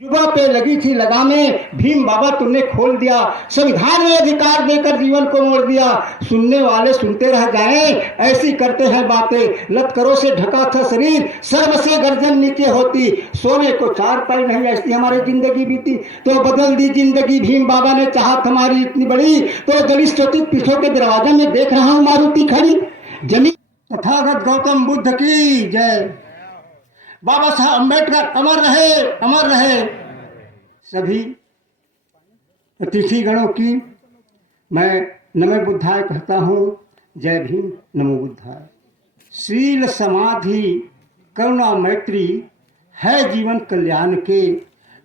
युवा पे लगी थी लगामें, भीम बाबा तुमने खोल दिया। संविधान में अधिकार देकर जीवन को मोड़ दिया। सुनने वाले सुनते रह जाएं, ऐसी करते हैं बातें। लश्करों से ढका था शरीर, शर्म से गर्दन नीचे होती। सोने को चार पाई नहीं, ऐसी हमारी जिंदगी बीती। तो बदल दी जिंदगी भीम बाबा ने, चाहत हमारी इतनी बड़ी। तो दलित शोषित पीछों के दरवाजे में देख रहा हूँ मारुति खड़ी। जमी तथागत गौतम बुद्ध की जय। बाबा साहब अम्बेडकर अमर रहे, अमर रहे। सभी अतिथि गणों की मैं नमो बुद्धाय कहता हूँ। जय भीम, नमो बुद्धाय। शील समाधि करुणा मैत्री है जीवन कल्याण के।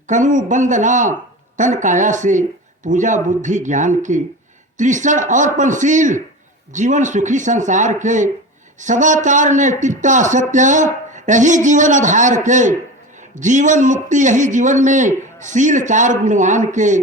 कनु वंदना तन काया से, पूजा बुद्धि ज्ञान के। त्रिशण और पंचशील जीवन सुखी संसार के। सदाचार नैतिकता सत्य यही जीवन आधार के। जीवन मुक्ति यही जीवन में, शील चार गुणवान के।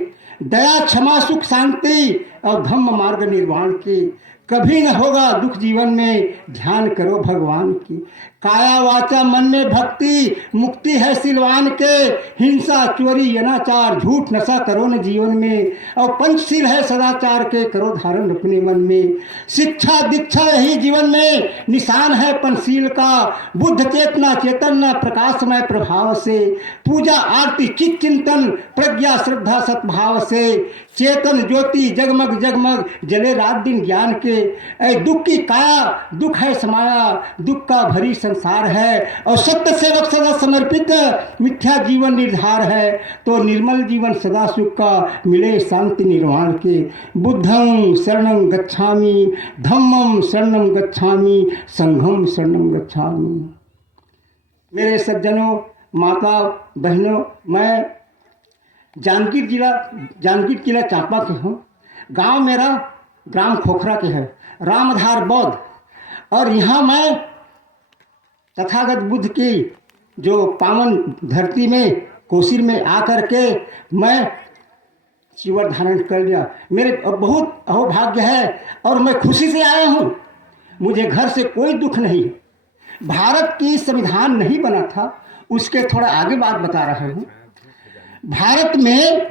दया क्षमा सुख शांति और धम्म मार्ग निर्वाण के। कभी न होगा दुख जीवन में, ध्यान करो भगवान की। काया वाचा मन में भक्ति, मुक्ति है सिलवान के। हिंसा चोरी अनाचार झूठ नशा करो न जीवन में। और पंचशील है सदाचार के, करो धारण अपने मन में। शिक्षा दीक्षा यही जीवन में, निशान है पंचशील का। बुद्ध चेतना चेतन प्रकाशमय प्रभाव से। पूजा आरती चित चिंतन प्रज्ञा श्रद्धा सद्भाव से। चेतन ज्योति जगमग जगमग जले रात दिन ज्ञान के। ऐ दुख की काया दुख है समाया, दुख का भरी संसार है। और सत्य सेवक सदा समर्पित, मिथ्या जीवन निर्धार है। तो निर्मल जीवन सदा सुख का, मिले शांति निर्वाण के। बुद्धं शरणं गच्छामि, धम्मं शरणं गच्छामि, संघं शरणं गच्छामि। मेरे सज्जनों, माता बहनों, मैं जांजगीर जिला चांपा के हूँ। गांव मेरा ग्राम खोखरा के है, रामधार बौद्ध। और यहाँ मैं तथागत बुद्ध की जो पावन धरती में कोसीर में आकर के मैं चिवर धारण कर लिया। मेरे बहुत अहोभाग्य है और मैं खुशी से आया हूँ। मुझे घर से कोई दुख नहीं। भारत की संविधान नहीं बना था, उसके थोड़ा आगे बात बता रहा हूँ। भारत में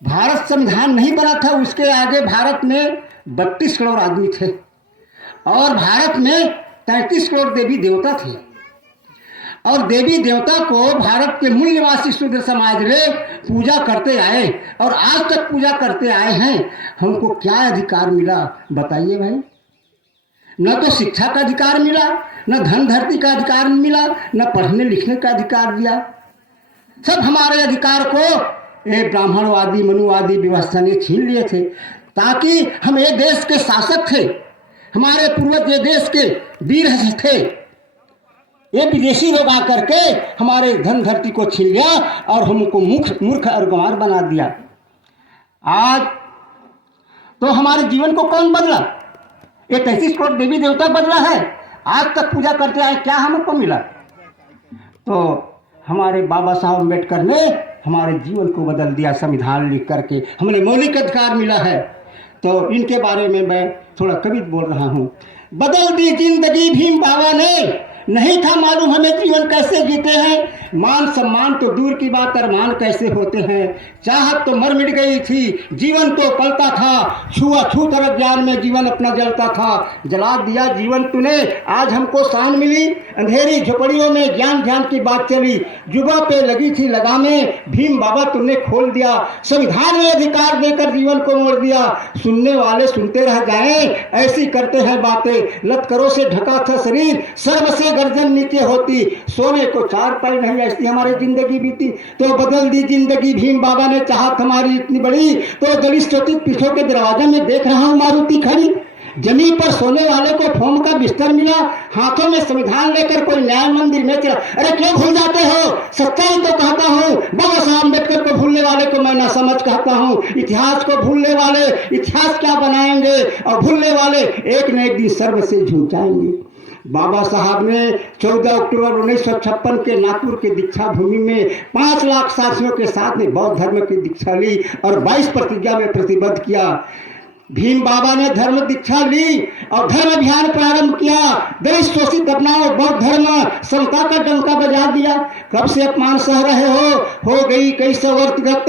भारत संविधान नहीं बना था, उसके आगे भारत में 32 करोड़ आदमी थे। और भारत में 33 करोड़ देवी देवता थे। और देवी देवता को भारत के मूल निवासी शूद्र समाज ने पूजा करते आए और आज तक पूजा करते आए हैं। हमको क्या अधिकार मिला बताइए भाई? न तो शिक्षा का अधिकार मिला, न धन धरती का अधिकार मिला, न पढ़ने लिखने का अधिकार दिया। सब हमारे अधिकार को ये ब्राह्मणवादी मनुवादी व्यवस्था ने छीन लिए थे। ताकि हम ये देश के शासक थे, हमारे पूर्वज ये देश के वीर थे। ये विदेशी लोग आकर के हमारे धन धरती को छीन लिया और हमको मूर्ख और गंवार बना दिया। आज तो हमारे जीवन को कौन बदला? ये 33 करोड़ देवी देवता बदला है। आज तक पूजा करते आए, क्या हमको मिला? तो हमारे बाबा साहब अम्बेडकर ने हमारे जीवन को बदल दिया। संविधान लिख करके हमने मौलिक अधिकार मिला है। तो इनके बारे में मैं थोड़ा कविता बोल रहा हूँ। बदल दी जिंदगी भीम बाबा ने, नहीं था मालूम हमें जीवन कैसे जीते हैं। मान सम्मान तो दूर की बात, अरमान कैसे होते हैं। चाहत तो मर मिट गई थी, जीवन तो पलता था। छुआछूत और ज्ञान में जीवन अपना जलता था। जला दिया जीवन तूने, आज हमको शान मिली। अंधेरी झोपड़ियों में ज्ञान ध्यान की बात चली। युवा पे लगी थी लगामें, भीम बाबा तुमने खोल दिया। संविधान में अधिकार देकर जीवन को मोड़ दिया। सुनने वाले सुनते रह जाएं, ऐसी करते हैं बातें। लश्करों से ढका था शरीर, शर्म से गर्दन नीचे होती। सोने को चार पाई नहीं, ऐसी हमारी जिंदगी बीती। तो बदल दी जिंदगी भीम बाबा ने, चाहत हमारी इतनी बड़ी। तो दलित शोषित पीछों के दरवाजे में देख रहा हूँ मारुति खड़ी। जमीन पर सोने वाले को फोम का बिस्तर मिला, हाथों में संविधान लेकर कोई न्याय मंदिर में चला। अरे क्यों भूल जाते हो? सच्चाई तो कहता हूँ, बाबा साहब अम्बेडकर को भूलने वाले को मैं ना समझ कहता हूँ। इतिहास को भूलने वाले इतिहास क्या बनाएंगे, और भूलने वाले एक न एक दिन सर्व से झूठ जाएंगे। बाबा साहब ने 14 अक्टूबर 1956 के नागपुर के दीक्षा भूमि में 5 लाख साथियों के साथ में बौद्ध धर्म की दीक्षा ली और 22 प्रतिज्ञा में प्रतिबद्ध किया। भीम बाबा ने धर्म दीक्षा ली और धर्म अभियान प्रारंभ किया। दलित शोषित अपनाओ बौद्ध धर्म, समता का डंका बजा दिया। कब से अपमान सह रहे हो गई कई सौ वर्षगत,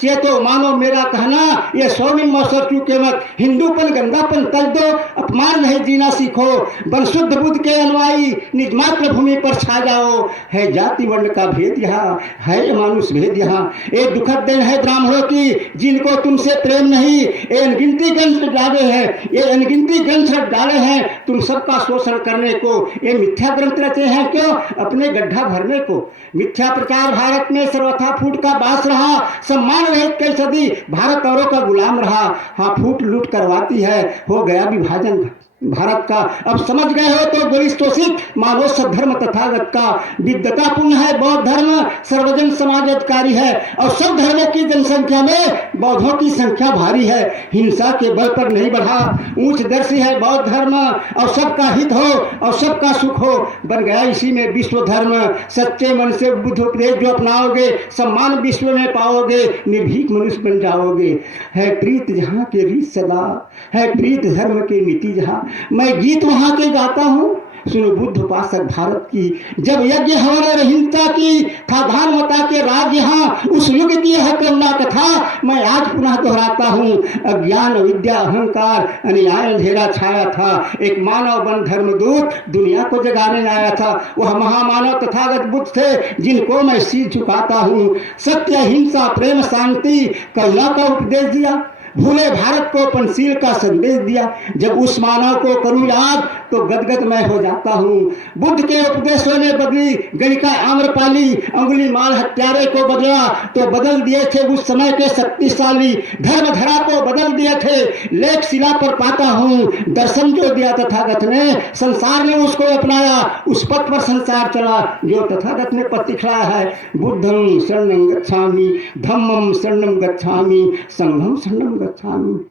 चेतो मानो मेरा कहना, ये स्वर्णिम अवसर चूके मत, हिंदूपन गंदापन तज दो, अपमान नहीं जीना सीखो, बन शुद्ध बुद्ध के अनुयायी, निज मातृभूमि पर छा जाओ। है जाति वर्ण का भेद यहाँ, है मानुष भेद यहाँ। एक दुखद दिन है ब्राह्मणों की, जिनको तुमसे प्रेम नहीं। ये अनगिनती ग्रंथ डाले हैं, ये अनगिनती ग्रंथ डाले हैं तुम सबका शोषण करने को। ये मिथ्या ग्रंथ रचे हैं क्यों? अपने गड्ढा भरने को। मिथ्या प्रचार भारत में सर्वथा फूट का बास रहा। सम्मान रहित कई सदी भारत औरों का गुलाम रहा। हाँ, फूट लूट करवाती है, हो गया विभाजन भारत का। अब समझ गए हो तो दलित शोषित मानो सद्धर्म तथागत का। विद्वतापूर्ण है बौद्ध धर्म, सर्वजन समाजकारी है, और सब धर्मों की जनसंख्या में बौद्धों की संख्या भारी है। हिंसा के बल पर नहीं बढ़ा, उच्च दर्शी है बौद्ध धर्म, और सबका हित हो और सबका सुख हो। बन गया इसी में विश्व धर्म। सच्चे मन से बुद्ध उपदेश जो अपनाओगे, सम्मान विश्व में पाओगे, निर्भीक मनुष्य बन जाओगे। है प्रीत जहाँ के रीत सदा, है प्रीत धर्म की नीति जहाँ। मैं गीत वहां के गाता हूँ, सुनो बुद्ध उपासक भारत की। जब यज्ञ हवन और हिंसा की था दानवता के राज यहाँ, उस युग की यह करुणा कथा मैं आज पुनः दोहराता हूँ। अज्ञान विद्या अहंकार अन्याय अंधेरा छाया था, एक मानव बन धर्मदूत दुनिया को जगाने आया था। वह महामानव तथागत बुद्ध थे, जिनको मैं सिर झुकाता हूँ। सत्य हिंसा प्रेम शांति करुणा का उपदेश दिया, भूले भारत को पंचशील का संदेश दिया। जब उस मानव को करूं याद तो गदगद मैं हो जाता हूँ। बुद्ध के उपदेशों ने बदली गणिका आम्रपाली, अंगुली माल हत्यारे को बदला तो बदल दिए थे उस समय के शक्तिशाली। धर्म धरा को बदल दिए थे, लेख शिला पर पाता हूँ। दर्शन जो दिया तथागत ने, संसार ने उसको अपनाया, उस पथ पर संसार चला जो तथागत ने पथ दिखलाया है। बुद्धं शरणं गच्छामि, धम्मं शरणं गच्छामि, संघं शरणं गच्छामि।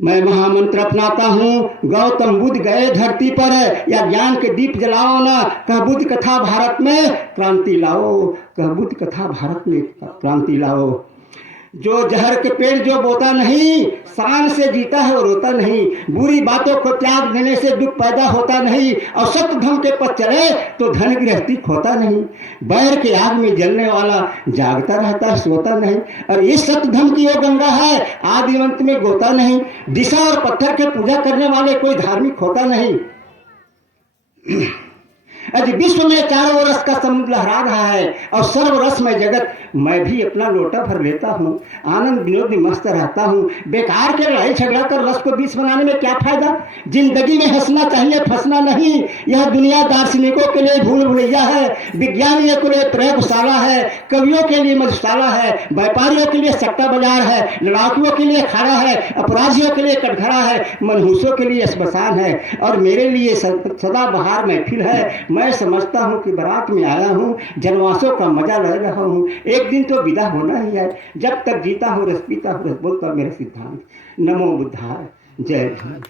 मैं महामंत्र अपनाता हूँ। गौतम बुद्ध गए धरती पर, या ज्ञान के दीप जलाओ ना, कह बुद्ध कथा भारत में क्रांति लाओ, कह बुद्ध कथा भारत में क्रांति लाओ। जो जहर के पेड़ जो बोता नहीं, शान से जीता है और रोता नहीं। बुरी बातों को त्याग देने से दुख पैदा होता नहीं, और सत्य धर्म के पथ चले तो धन गृहस्थी खोता नहीं। बैर के आग में जलने वाला जागता रहता है, सोता नहीं। और इस सत्य धर्म की वो गंगा है, आदि अंत में गोता नहीं। दिशा और पत्थर के पूजा करने वाले कोई धार्मिक होता नहीं। आज विश्व में चारों रस का समुद्र लहरा रहा है, और सर्व रसमय जगत मैं भी अपना लोटा भर लेता हूँ। आनंद विनोद में मस्त रहता हूँ। बेकार के लड़ाई झगड़ा कर रस को विष बनाने में क्या फायदा? जिंदगी में हंसना चाहिए, फंसना नहीं। यह दुनिया दार्शनिकों के लिए भूल भुलैया है, विज्ञानियों के लिए प्रयोगशाला है, कवियों के लिए मधुशाला है, व्यापारियों के लिए सट्टा बाजार है, लड़ाकुओं के लिए अखाड़ा है, अपराधियों के लिए कटघरा है, मनहूसों के लिए श्मशान है, और मेरे लिए सदा बहार महफिल है। मैं समझता हूँ कि बारात में आया हूँ, जनवासों का मजा ले रहा हूँ। एक दिन तो विदा होना ही है। जब तक जीता हूँ रस पीता हूँ, रस बोलता मेरा सिद्धांत। नमो बुद्धाय, जय भीम।